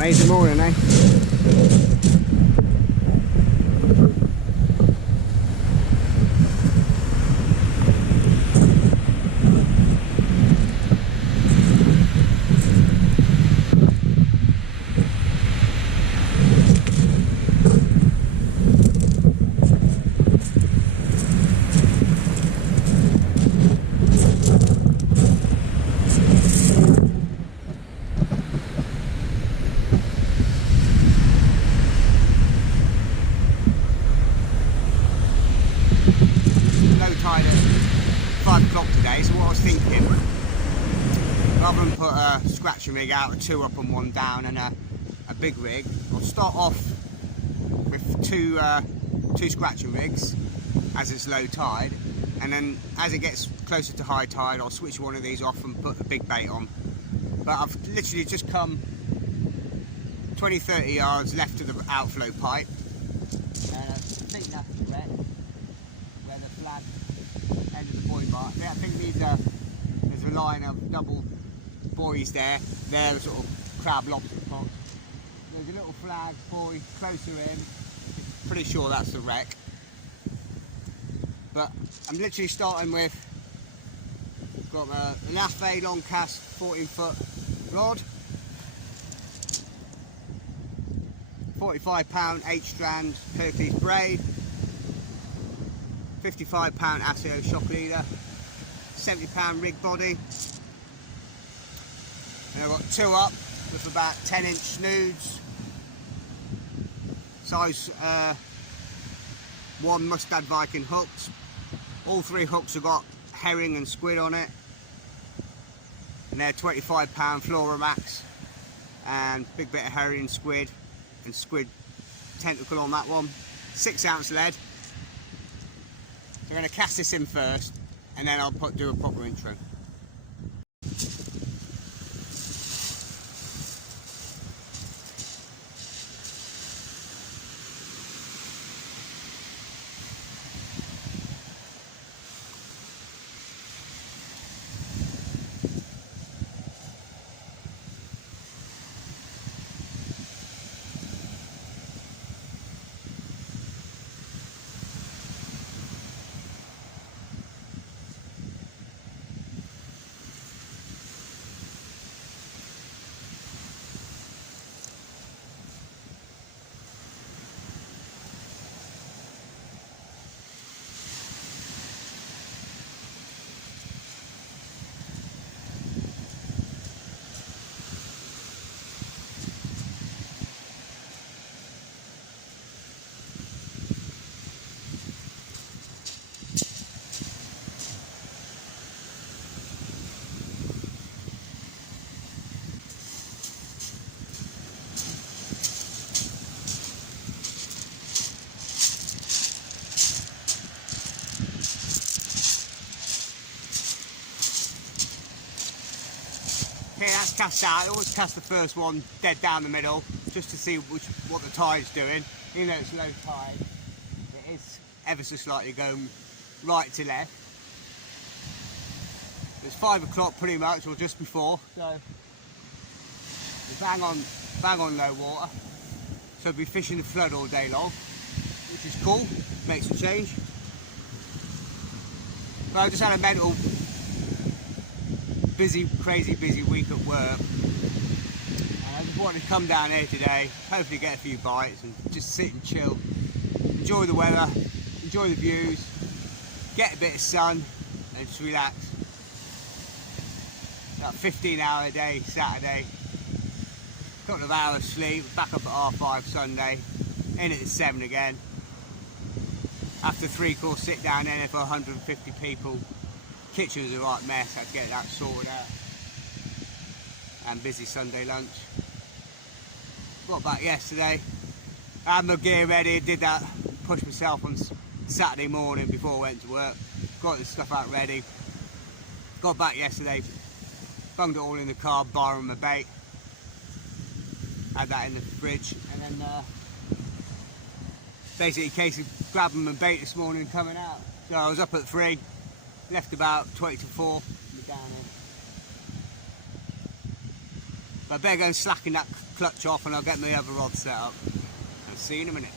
Amazing morning, eh? Tide at 5 o'clock today, so what I was thinking, rather than put a scratching rig out, a 2 up and 1 down and a big rig, I'll start off with two scratching rigs as it's low tide, and then as it gets closer to high tide I'll switch one of these off and put a big bait on. But I've literally just come 20-30 yards left of the outflow pipe, and I think that's correct, where the flag end of the buoy bar. I think there's a line of double buoys there. They're sort of crab lobster pots. There's a little flag buoy closer in. Pretty sure that's the wreck. But I'm literally starting with, got an Afe long cast 14-foot rod, 45-pound 8-strand Hercules braid, 55-pound ASIO shock leader, 70-pound rig body, and I've got 2 up with about 10-inch snoods, size 1 Mustad Viking hooks. All 3 hooks have got herring and squid on it, and they're 25-pound Floramax, and big bit of herring, squid tentacle on that one. 6-ounce lead. I'm going to cast this in first, and then I'll do a proper intro. Okay, that's cast out. I always cast the first one dead down the middle, just to see what the tide's doing. Even though it's low tide, it is ever so slightly going right to left. It's 5 o'clock pretty much, or just before, so it's bang on low water. So I'll be fishing the flood all day long, which is cool, makes a change. But I just had a mental crazy busy week at work, and I just wanted to come down here today, hopefully get a few bites and just sit and chill, enjoy the weather, enjoy the views, get a bit of sun and just relax. About 15-hour day Saturday, couple of hours sleep, back up at 5:30 Sunday, in at 7 again. After 3-course sit down in for 150 people. Kitchen was a right mess, had to get that sorted out. And busy Sunday lunch. Got back yesterday, had my gear ready, did that, pushed myself on Saturday morning before I went to work. Got the stuff out ready. Got back yesterday, bunged it all in the car, borrowing my bait. Had that in the fridge, and then basically a case of grabbing my bait this morning and coming out. So I was up at 3. Left about 20 to 4, down here. But I better go and slacken that clutch off and I'll get my other rod set up. I'll see you in a minute.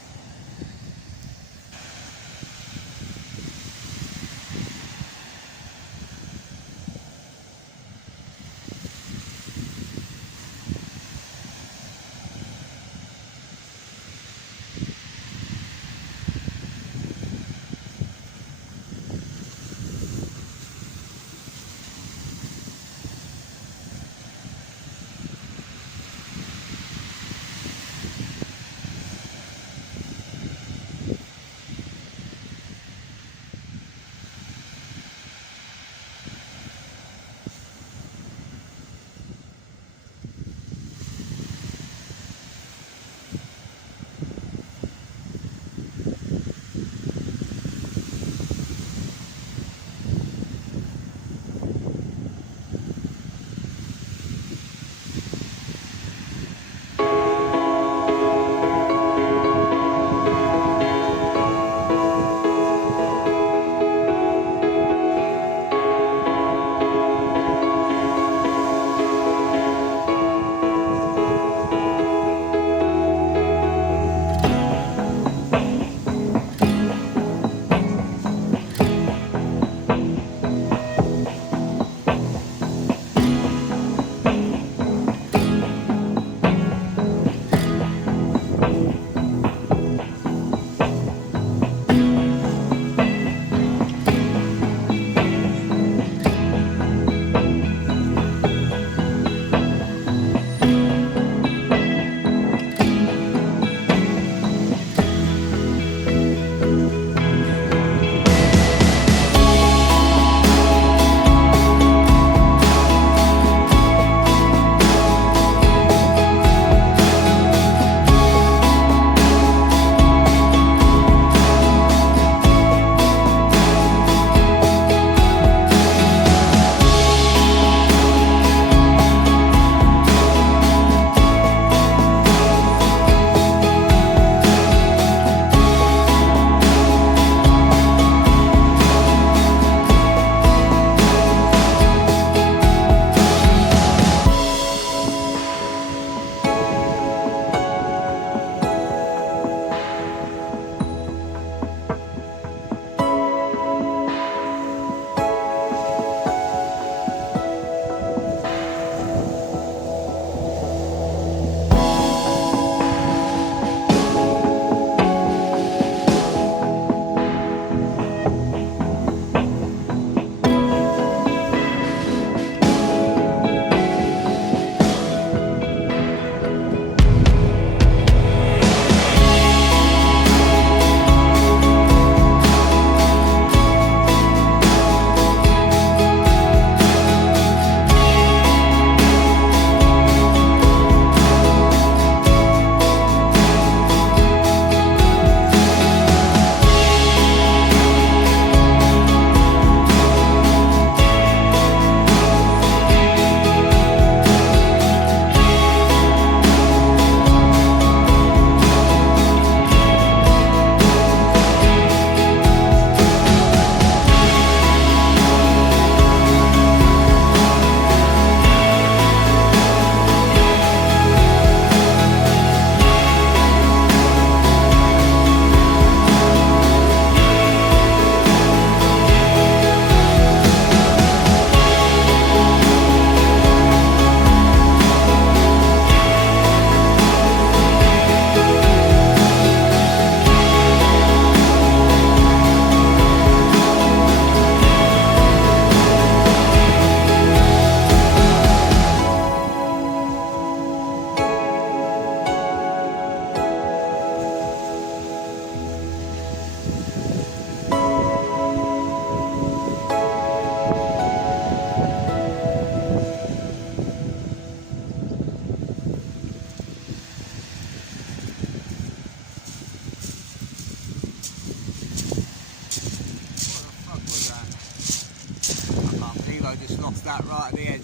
lost that right at the edge.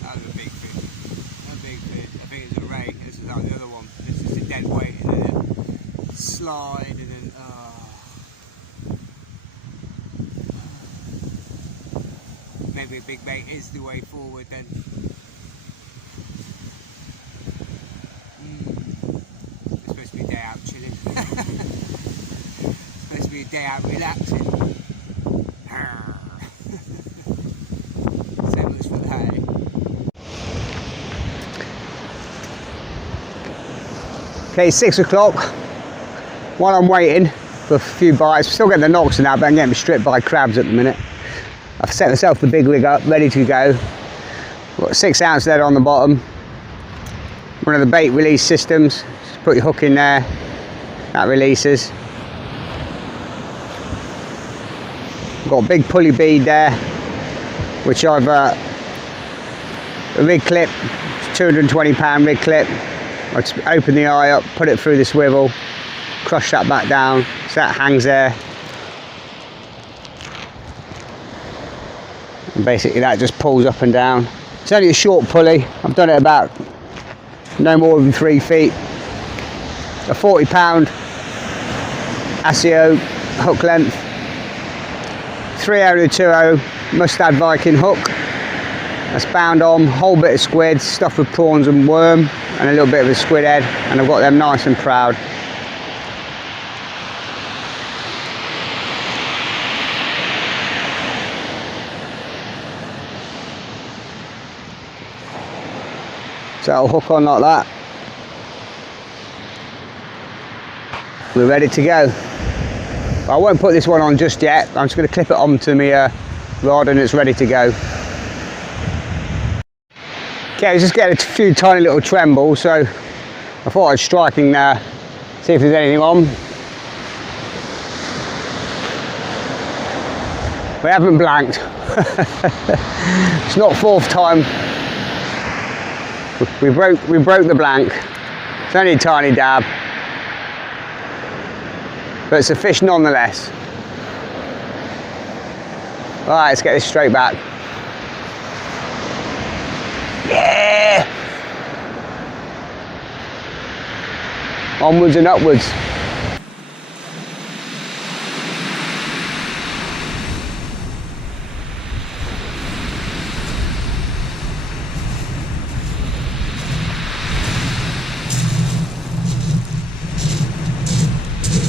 That was a big fish. A big fish. I think it's a ray. This is like the other one. This is a dead weight and then slide and then maybe a big bait is the way forward then. day out relaxing. So much for that. Okay, 6 o'clock. While I'm waiting for a few bites, still getting the knocks and that, but I'm getting stripped by crabs at the minute. I've set myself the big rig up, ready to go. Got a 6 ounce lead on the bottom. One of the bait release systems. Just put your hook in there, that releases. Got a big pulley bead there, which I've a rig clip, 220 pound rig clip. I just open the eye up, put it through the swivel, crush that back down, so that hangs there. And basically that just pulls up and down. It's only a short pulley. I've done it about no more than 3 feet. A 40 pound ASIO hook length, 302 Mustad Viking hook. That's bound on, whole bit of squid, stuffed with prawns and worm, and a little bit of a squid head, and I've got them nice and proud. So I'll hook on like that. We're ready to go. I won't put this one on just yet. I'm just going to clip it onto my rod and it's ready to go. Okay, I was just getting a few tiny little trembles, so I thought I'd strike and see if there's anything on. We haven't blanked. It's not 4th time. We broke the blank. It's only a tiny dab, but it's a fish nonetheless. All right, let's get this straight back. Yeah! Onwards and upwards.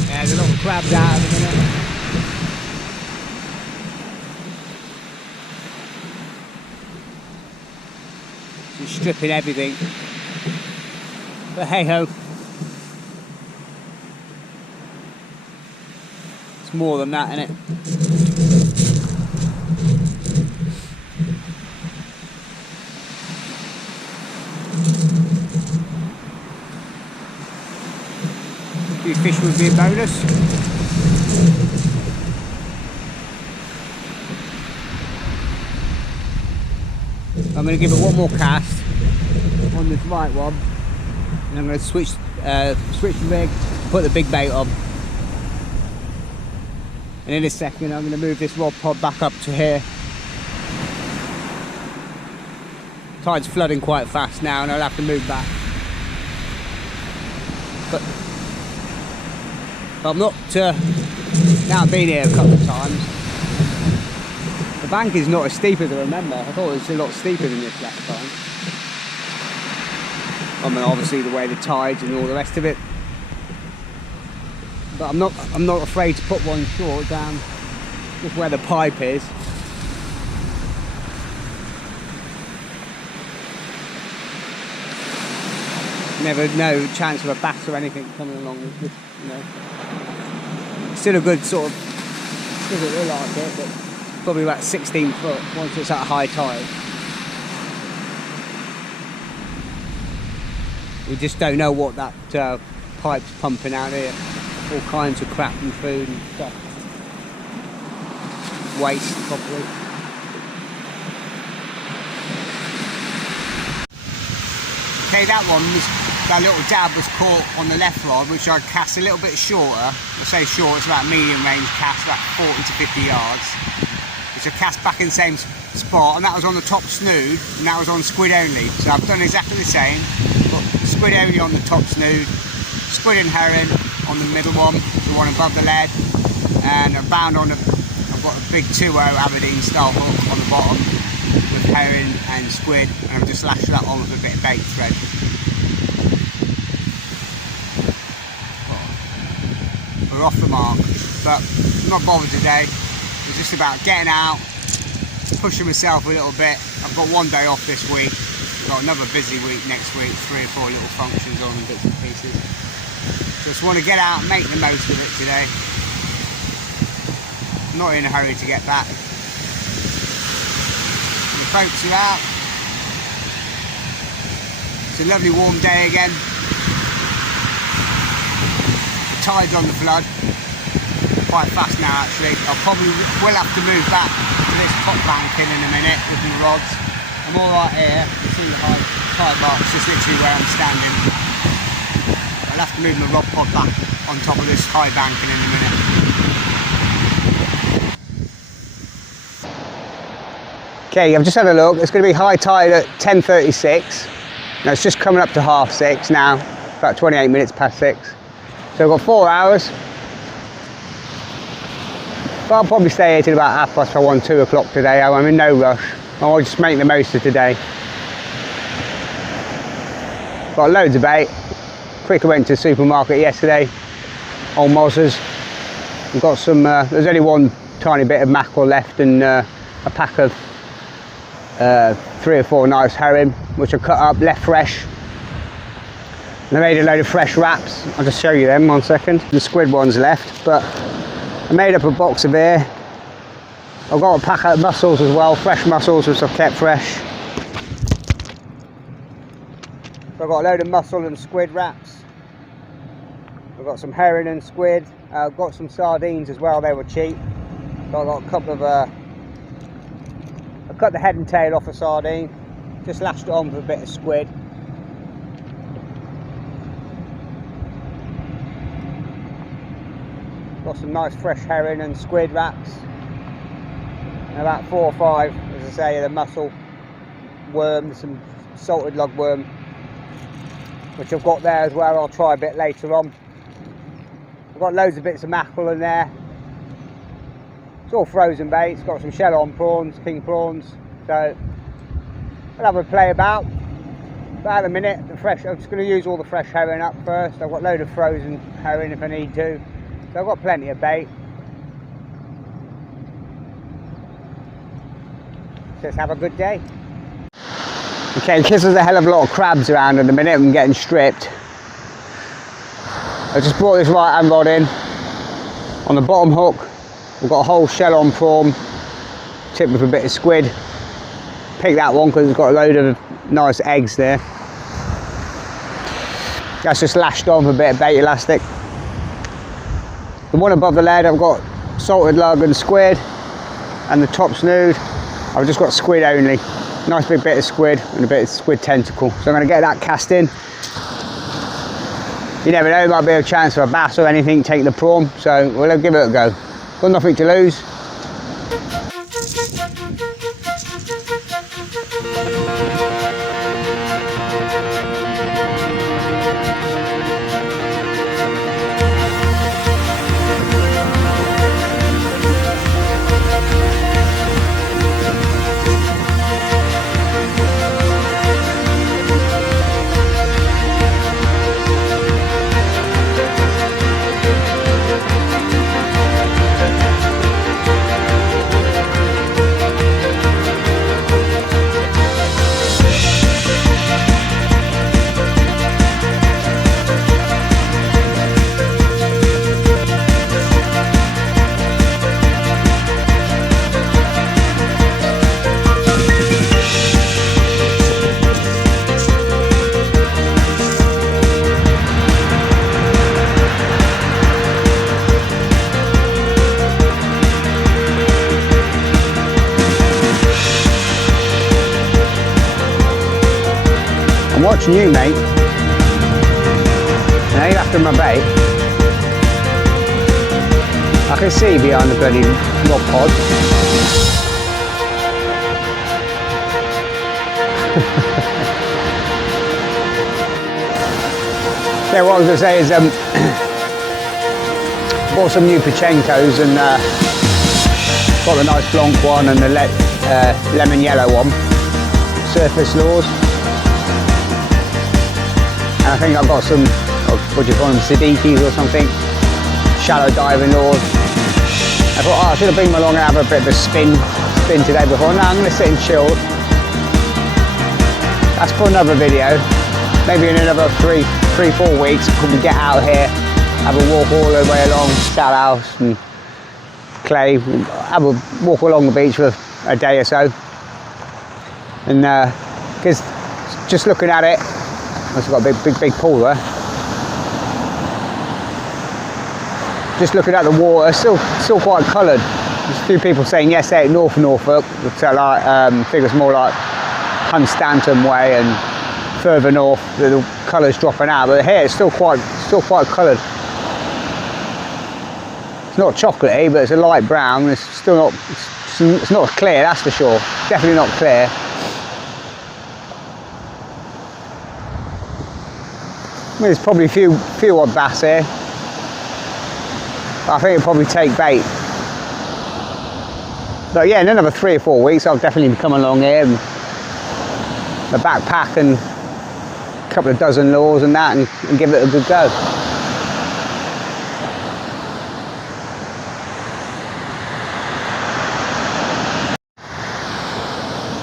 Yeah, there's a lot of crabs out at the minute. Stripping everything, but hey ho, it's more than that, isn't it? A few fish would be a bonus. I'm going to give it one more cast on this right one, and I'm going to switch the rig, put the big bait on, and in a second I'm going to move this rod pod back up to here. Tide's flooding quite fast now and I'll have to move back, but I'm not now I've been here a couple of times. The bank is not as steep as I remember. I thought it was a lot steeper than this last time. I mean, obviously the way the tides and all the rest of it. But I'm not afraid to put one short down just where the pipe is. Never no chance of a bass or anything coming along with this, you know. Still a good sort of, doesn't look like it, but probably about 16 foot once it's at high tide. We just don't know what that pipe's pumping out here. All kinds of crap and food and stuff. Waste, probably. Okay, that little dab was caught on the left rod, which I cast a little bit shorter. I say short, it's about medium range cast, about 40 to 50 yards. Which I cast back in the same spot, and that was on the top snood, and that was on squid only. So I've done exactly the same. Got squid only on the top snood, squid and herring on the middle one, the one above the lead, and I've got a big 2.0 Aberdeen style hook on the bottom with herring and squid, and I've just lashed that on with a bit of bait thread. We're off the mark, but I'm not bothered today. It's just about getting out, pushing myself a little bit. I've got one day off this week. I've got another busy week next week, 3 or 4 little functions on and bits and pieces. So just want to get out and make the most of it today. I'm not in a hurry to get back. The folks are out. It's a lovely warm day again. The tide's on the flood. Quite fast now actually. I probably will have to move back to this top banking in a minute with my rods. I'm alright here. You see the tide marks just literally where I'm standing. I'll have to move my rod pod back on top of this high banking in a minute. Okay, I've just had a look. It's going to be high tide at 10:36. Now it's just coming up to 6:30 now, about 28 minutes past 6. So I've got 4 hours. But I'll probably stay here till about 1:30, 2 o'clock today. I'm in no rush. I'll just make the most of today. Got loads of bait. Quick, I went to the supermarket yesterday. Old Mozzers. We've got some, there's only one tiny bit of mackerel left and a pack of 3 or 4 nice herring, which I cut up, left fresh. And I made a load of fresh wraps. I'll just show you them 1 second. The squid ones left, but I made up a box of here. I've got a pack of mussels as well, fresh mussels which I've kept fresh. So I've got a load of mussel and squid wraps. I've got some herring and squid. I've got some sardines as well, they were cheap. So I've got a couple of, I cut the head and tail off a sardine, just lashed it on with a bit of squid. Got some nice fresh herring and squid wraps. And about 4 or 5, as I say, the mussel worm, some salted log worm, which I've got there as well. I'll try a bit later on. I've got loads of bits of mackerel in there. It's all frozen bait. It's got some shell-on prawns, king prawns. So I'll have a play about. But at the minute, I'm just going to use all the fresh herring up first. I've got a load of frozen herring if I need to. So I've got plenty of bait. Let's have a good day. Okay, because there's a hell of a lot of crabs around at the minute, I'm getting stripped. I just brought this right hand rod in. On the bottom hook, we've got a whole shell-on prawn, tipped with a bit of squid. Pick that one because it's got a load of nice eggs there. That's just lashed on with a bit of bait elastic. The one above the lead, I've got salted lug and squid, and the top snood, I've just got squid only. Nice big bit of squid and a bit of squid tentacle. So I'm going to get that cast in. You never know, there might be a chance for a bass or anything taking the prawn, so we'll give it a go. Got nothing to lose. I'm watching you, mate. Now you're after my bait. I can see behind the bloody rod pod. Yeah, what I was going to say is bought some new Pachenkos and got the nice Blanc one and the lemon yellow one, surface lures. And I think I've got some, what do you call them, Siddiquis or something, shallow diving lures. I thought, oh, I should have been along and have a bit of a spin today before. No, I'm going to sit and chill. That's for another video. Maybe in another 3-4 weeks, we get out here, have a walk all the way along Salhouse and Clay, have a walk along the beach for a day or so. And because just looking at it, it's got a big pool there. Just looking at the water, still quite coloured. There's a few people saying yesterday at North Norfolk, which I think it's more like Hunstanton way and further north, the colour's dropping out. But here it's still quite coloured. It's not chocolatey, but it's a light brown. It's still not. It's not clear, that's for sure. Definitely not clear. I mean, there's probably a few odd bass here. I think it'll probably take bait. But yeah, in another 3 or 4 weeks, I'll definitely come along here and the backpack and a couple of dozen lures and that, and give it a good go.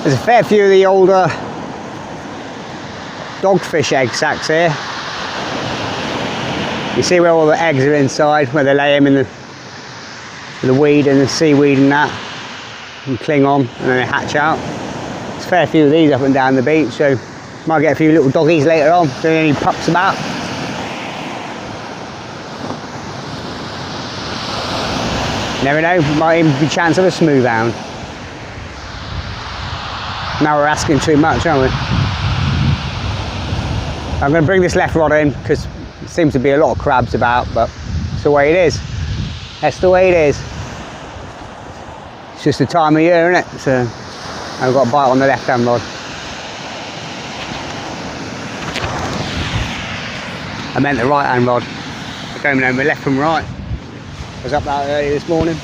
There's a fair few of the older dogfish egg sacs here. You see where all the eggs are inside, where they lay them in the weed and the seaweed and that, and cling on, and then they hatch out. There's a fair few of these up and down the beach, so might get a few little doggies later on, if there are any pups about. Never know, might even be a chance of a smooth hound. Now we're asking too much, aren't we? I'm going to bring this left rod in because there seems to be a lot of crabs about, but it's the way it is. That's the way it is. It's just the time of year, isn't it? So I've got a bite on the left hand rod. I meant the right hand rod. I don't know my left from right. I was up that early this morning.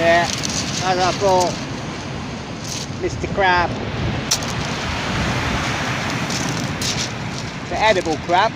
Yeah, as I thought, Mr. Crab. It's an edible crab.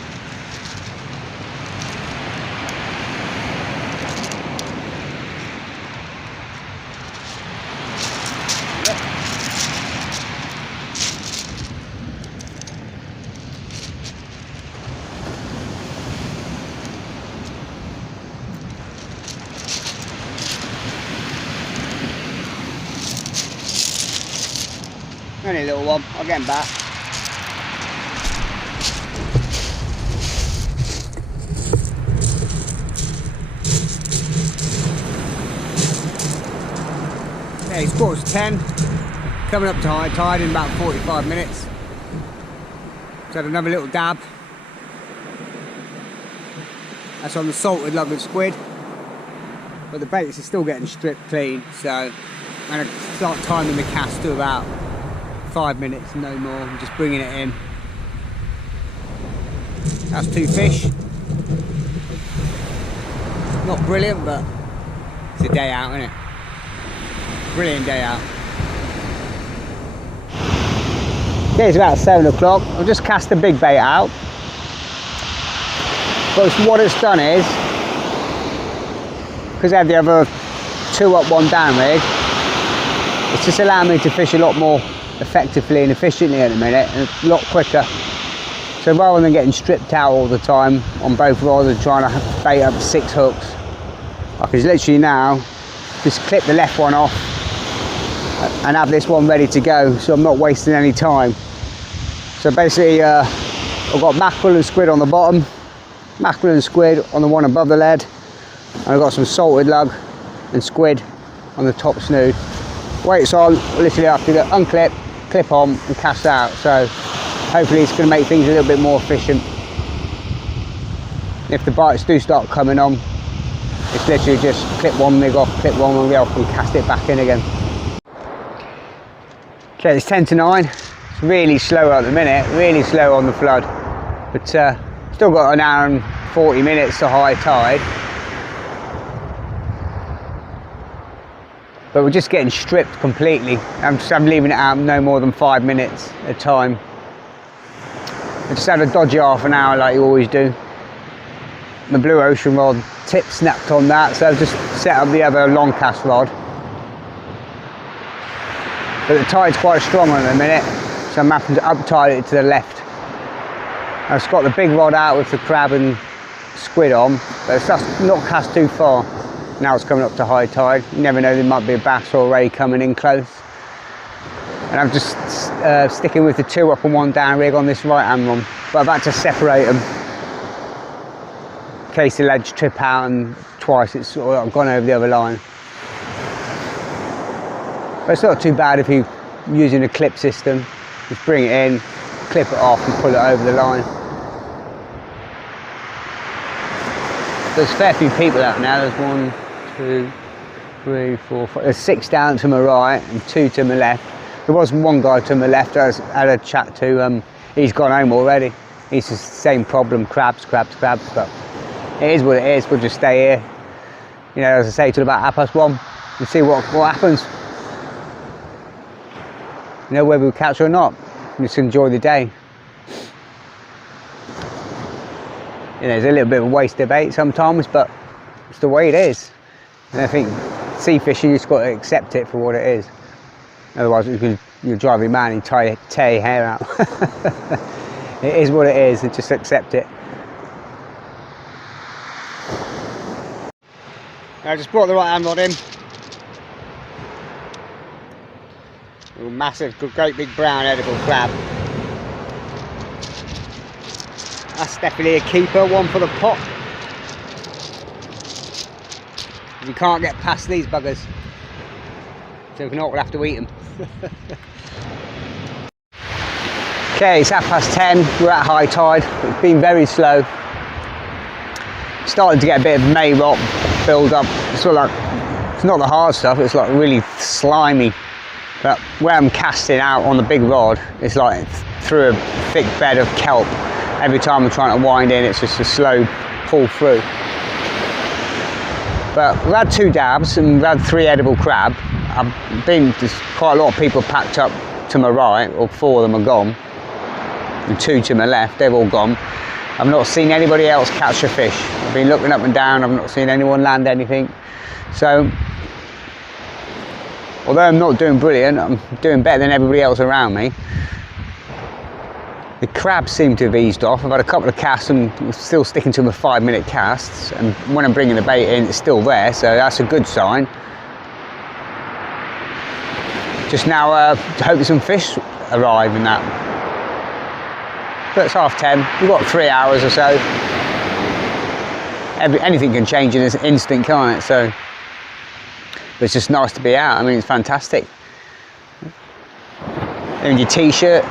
Only a little one, I'll get him back. Okay, it's 10:15, coming up to high tide in about 45 minutes. Just had another little dab. That's on the salted lug and squid. But the baits are still getting stripped clean, so I'm going to start timing the cast to about 5 minutes, no more. I'm just bringing it in. That's 2 fish. Not brilliant, but it's a day out, isn't it? Brilliant day out. Okay, it's about 7 o'clock. I've just cast the big bait out. But what it's done is, because I have the other 2 up, 1 down rig, it's just allowing me to fish a lot more effectively and efficiently at the minute, and a lot quicker. So rather than getting stripped out all the time on both rods and trying to bait up 6 hooks, I can literally now just clip the left one off and have this one ready to go, so I'm not wasting any time. So basically I've got mackerel and squid on the bottom, mackerel and squid on the one above the lead, and I've got some salted lug and squid on the top snood. Weights on, literally have to unclip, clip on and cast out, so hopefully it's going to make things a little bit more efficient. If the bites do start coming on, it's literally just clip one rig off, clip one rig off and cast it back in again. Okay, it's 10:09. It's really slow at the minute, really slow on the flood, but still got an hour and 40 minutes to high tide. But we're just getting stripped completely. I'm leaving it out no more than 5 minutes at a time. I just had a dodgy half an hour like you always do. The blue ocean rod tip snapped on that, so I've just set up the other long cast rod. But the tide's quite strong at the minute, so I'm having to up-tide it to the left. I've just got the big rod out with the crab and squid on, but it's just not cast too far. Now it's coming up to high tide. You never know, there might be a bass or a ray coming in close. And I'm just sticking with the 2 up and 1 down rig on this right hand one, but I've had to separate them in case the ledge trip out, and twice it's sort of gone over the other line. But it's not too bad if you're using a clip system. Just bring it in, clip it off and pull it over the line. There's a fair few people out now. There's 1, 2, 3, 4, 5. There's 6 down to my right and 2 to my left. There was 1 guy to my left I had a chat to. He's gone home already. He's the same problem, crabs, but it is what it is. We'll just stay here, you know, as I say, till about 1:30 and see what happens. You know, whether we catch or not. Just enjoy the day. You know, it's a little bit of a waste of bait sometimes, but it's the way it is. And I think sea fishing, you just got to accept it for what it is. Otherwise, you'll drive your man and tear your hair out. It is what it is, and just accept it. I just brought the right hand rod in. A massive, great big brown edible crab. That's definitely a keeper, one for the pot. You can't get past these buggers, so if not, we'll have to eat them. Okay, it's 10:30, we're at high tide. It's been very slow. Starting to get a bit of May rot build up. It's sort of like, it's not the hard stuff, it's like really slimy. But where I'm casting out on the big rod, it's like through a thick bed of kelp. Every time I'm trying to wind in, it's just a slow pull through. But we've had 2 dabs and we've had 3 edible crab. There's quite a lot of people packed up to my right, or 4 of them are gone, and 2 to my left, they've all gone. I've not seen anybody else catch a fish. I've been looking up and down, I've not seen anyone land anything. So, although I'm not doing brilliant, I'm doing better than everybody else around me. The crabs seem to have eased off. I've had a couple of casts and I'm still sticking to my 5-minute casts, and when I'm bringing the bait in, it's still there, so that's a good sign. Just now hoping some fish arrive and that. But it's 10:30. We've got 3 hours or so. Anything can change in an instant, can't it? So, but it's just nice to be out. I mean, it's fantastic. In your t-shirt.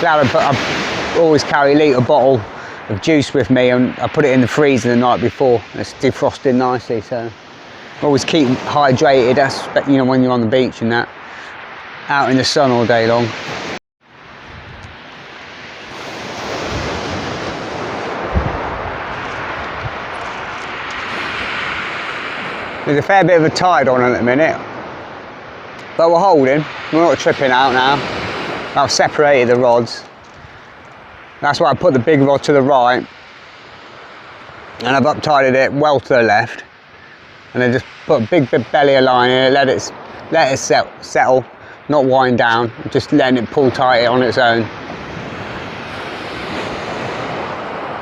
Glad I always carry a litre bottle of juice with me, and I put it in the freezer the night before. It's defrosted nicely, so always keep hydrated. That's, you know, when you're on the beach and that, out in the sun all day long. There's a fair bit of a tide on at the minute, but we're holding. We're not tripping out now. I've separated the rods. That's why I put the big rod to the right, and I've up-tided it well to the left, and then just put a big belly of line in it, let it settle, not wind down, just letting it pull tight on its own.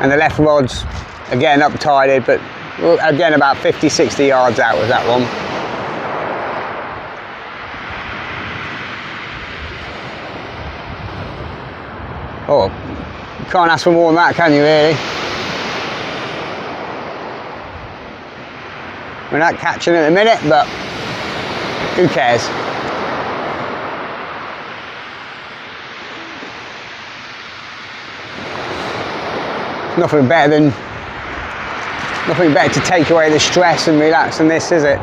And the left rod's again up-tided, but again about 50-60 yards out was that one. Oh, you can't ask for more than that, can you, really? We're not catching at the minute, but who cares? Nothing better to take away the stress and relax than this, is it?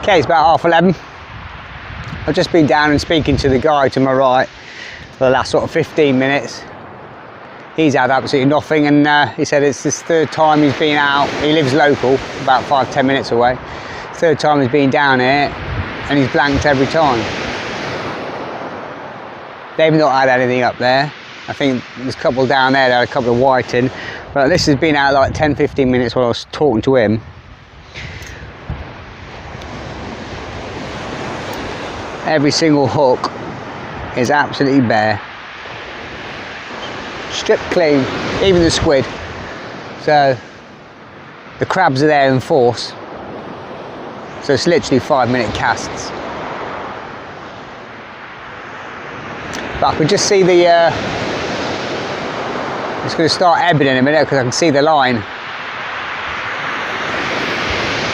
Okay, it's about 11:30. I've just been down and speaking to the guy to my right for the last sort of 15 minutes. He's had absolutely nothing, and he said it's his 3rd time he's been out. He lives local, about 5-10 minutes away. 3rd time he's been down here, and he's blanked every time. They've not had anything up there. I think there's a couple down there, a couple of whiting, but this has been out like 10-15 minutes while I was talking to him. Every single hook is absolutely bare. Stripped clean, even the squid. So the crabs are there in force. So it's literally 5-minute casts. But I could just see the, it's going to start ebbing in a minute because I can see the line.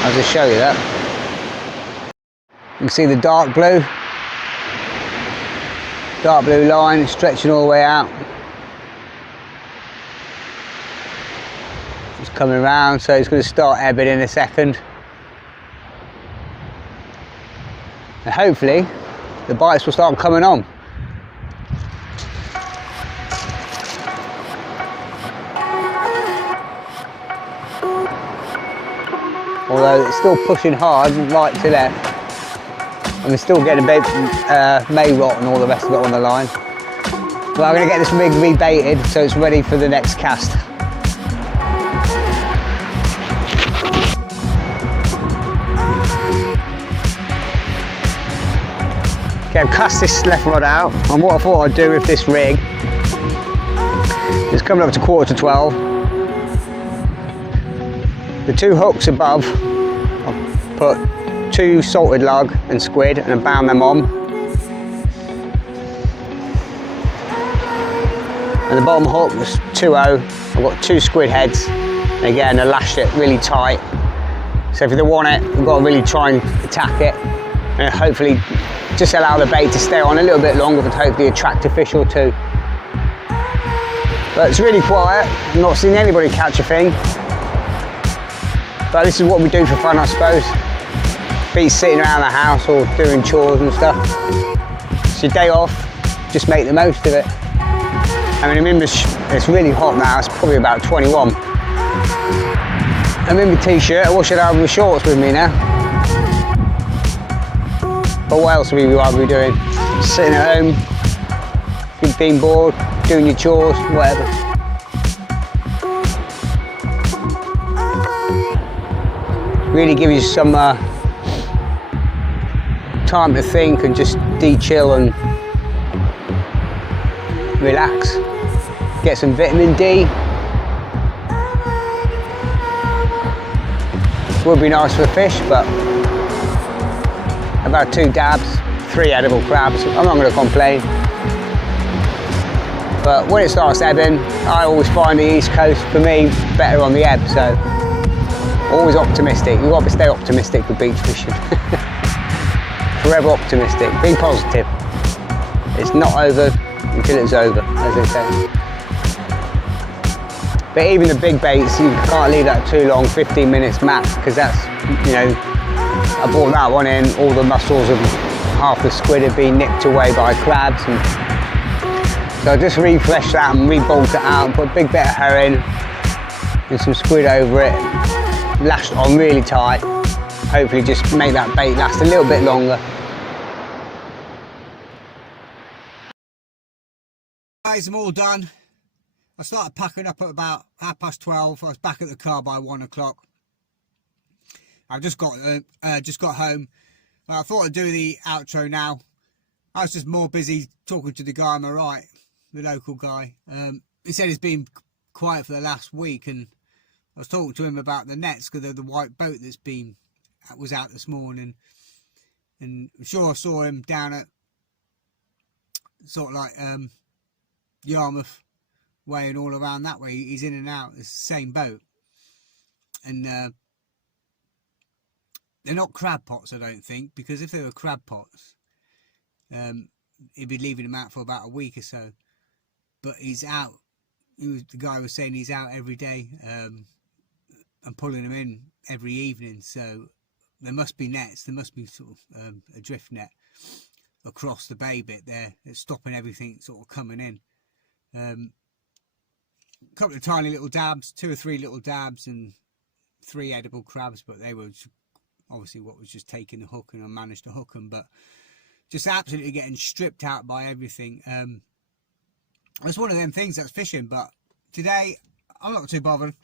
I'll just show you that. You can see the dark blue line stretching all the way out. It's coming around, so it's going to start ebbing in a second. And hopefully the bites will start coming on. Although it's still pushing hard right to left. And we're still getting a bit may rot and all the rest of it on the line. But I'm going to get this rig rebaited so it's ready for the next cast. Okay, I've cast this left rod out, and what I thought I'd do with this rig is coming up to 11:45. The 2 hooks above, I've put 2 salted lug and squid and I bound them on. And the bottom hook was 2.0. I've got 2 squid heads. And again, I lashed it really tight. So if you don't want it, you've got to really try and attack it. And hopefully just allow the bait to stay on a little bit longer and hopefully attract a fish or 2. But it's really quiet. I've not seen anybody catch a thing. But this is what we do for fun, I suppose. Be sitting around the house or doing chores and stuff. It's your day off, just make the most of it. I mean, it's really hot now, it's probably about 21. I'm in my t-shirt, I should have my shorts with me now. But what else are we doing? Sitting at home, being bored, doing your chores, whatever. Really give you some time to think and just de-chill and relax. Get some vitamin D, would be nice for the fish, but I've had 2 dabs, 3 edible crabs. I'm not going to complain. But when it starts ebbing, I always find the East Coast, for me, better on the ebb, so always optimistic. You've got to stay optimistic with beach fishing. Forever optimistic, be positive. It's not over until it's over, as they say. But even the big baits, you can't leave that too long, 15 minutes max, because that's, you know, I brought that one in, all the mussels and half the squid had been nipped away by crabs. And so I just refresh that and re-bolt it out and put a big bit of herring and some squid over it, lashed on really tight, hopefully just make that bait last a little bit longer. Guys, I'm all done. I started packing up at about 12:30. I was back at the car by 1 o'clock. I've just got home. I thought I'd do the outro now. I was just more busy talking to the guy on my right, the local guy. He said it's been quiet for the last week, and I was talking to him about the nets because of the white boat that was out this morning, and I'm sure I saw him down at sort of like Yarmouth way and all around that way. He's in and out. It's the same boat, and they're not crab pots, I don't think, because if they were crab pots, he'd be leaving them out for about a week or so. But he's out. The guy was saying he's out every day and pulling them in every evening. So there must be nets. There must be sort of a drift net across the bay bit there that's stopping everything sort of coming in. A couple of tiny little dabs, 2 or 3 little dabs, and 3 edible crabs, but they were obviously what was just taking the hook, and I managed to hook them, but just absolutely getting stripped out by everything. It's one of them things that's fishing, but today I'm not too bothered.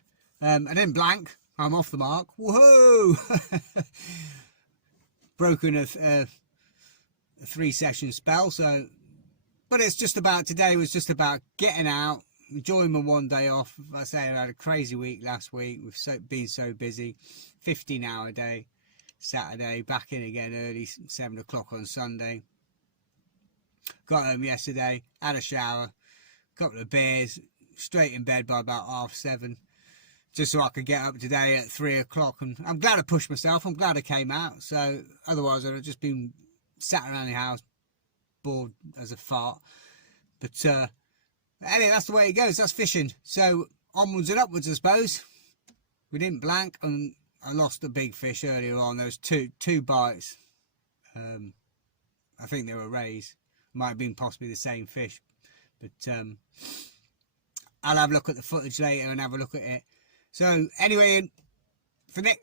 I didn't blank. I'm off the mark. Woohoo! Broken a 3-session spell, so. But it's just about, today was just about getting out, enjoying my one day off. I say I had a crazy week last week. We've been so busy. 15-hour day, Saturday, back in again early, 7 o'clock on Sunday. Got home yesterday, had a shower, couple of beers, straight in bed by about 7:30, just so I could get up today at 3 o'clock. And I'm glad I pushed myself. I'm glad I came out. So otherwise I'd have just been sat around the house, bored as a fart. But anyway, that's the way it goes. That's fishing. So onwards and upwards, I suppose. We didn't blank, and I lost a big fish earlier on. There was two bites. I think they were rays. Might have been possibly the same fish, but I'll have a look at the footage later and have a look at it. So anyway, for next,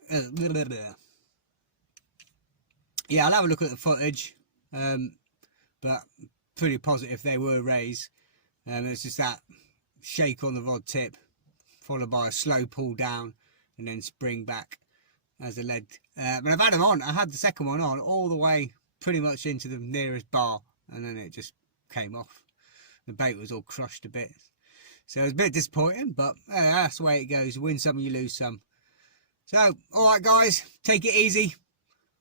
yeah, I'll have a look at the footage. But pretty positive they were rays. It's just that shake on the rod tip, followed by a slow pull down, and then spring back as a lead. But I've had them on. I had the second one on all the way pretty much into the nearest bar, and then it just came off. The bait was all crushed a bit. So it was a bit disappointing, but that's the way it goes. You win some, you lose some. So, alright guys, take it easy.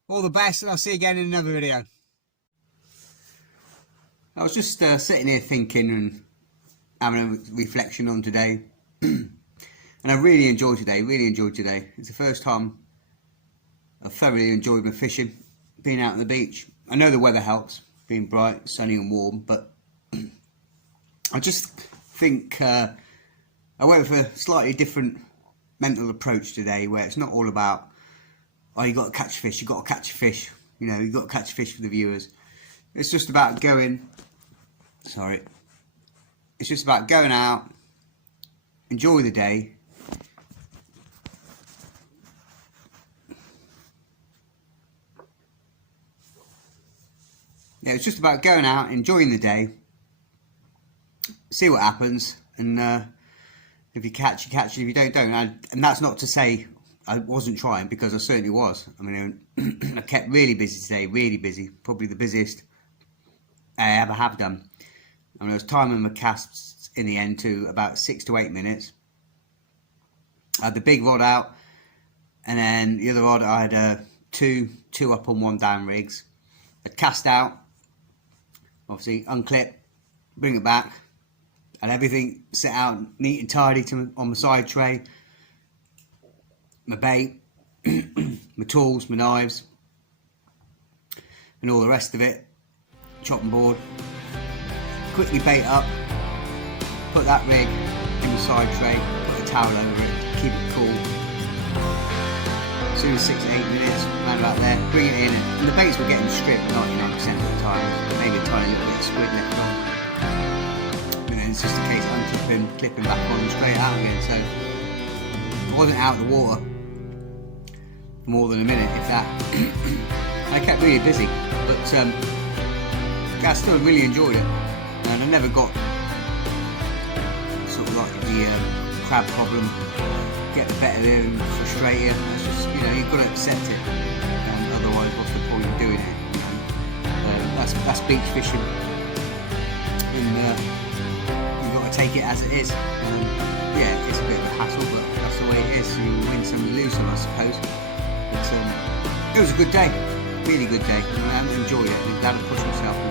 All the best, and I'll see you again in another video. I was just sitting here thinking and having a reflection on today. And I really enjoyed today, It's the first time I've thoroughly enjoyed my fishing, being out on the beach. I know the weather helps, being bright, sunny and warm, but I just think I went for a slightly different mental approach today, where it's not all about, oh, you got to catch fish, you got to catch a fish, you know, you got to catch fish for the viewers. It's just about going, it's just about going out, enjoy the day, yeah, it's just about going out, enjoying the day, see what happens, and if you catch, you catch, if you don't. And that's not to say I wasn't trying, because I certainly was. I mean, I kept really busy today, really busy, probably the busiest I ever have done. I mean, I was timing my casts in the end to about 6 to 8 minutes. I had the big rod out, and then the other rod I had two up and one down rigs. I cast out, obviously unclip, bring it back, and everything set out neat and tidy on my side tray. My bait, my tools, my knives, and all the rest of it. Chopping board. Quickly bait up, put that rig in the side tray, put a towel over it, keep it cool. As soon as 6 to 8 minutes, around about there, bring it in, and the baits were getting stripped 99% of the time, maybe a tiny little bit of squid left on. And then it's just a case of unclipping, clipping back on and straight out again. So I wasn't out of the water for more than a minute, if that. I kept really busy, but I still really enjoyed it, and I never got sort of like the crab problem, get the better there and frustrate you. It's just, you know, you've got to accept it, otherwise what's the point of doing it, you know? That's beach fishing, and you've got to take it as it is. Yeah, it's a bit of a hassle, but that's the way it is. You win some, you lose some, I suppose. But it was a good day, really good day, and I enjoyed it. I'm glad I pushed myself.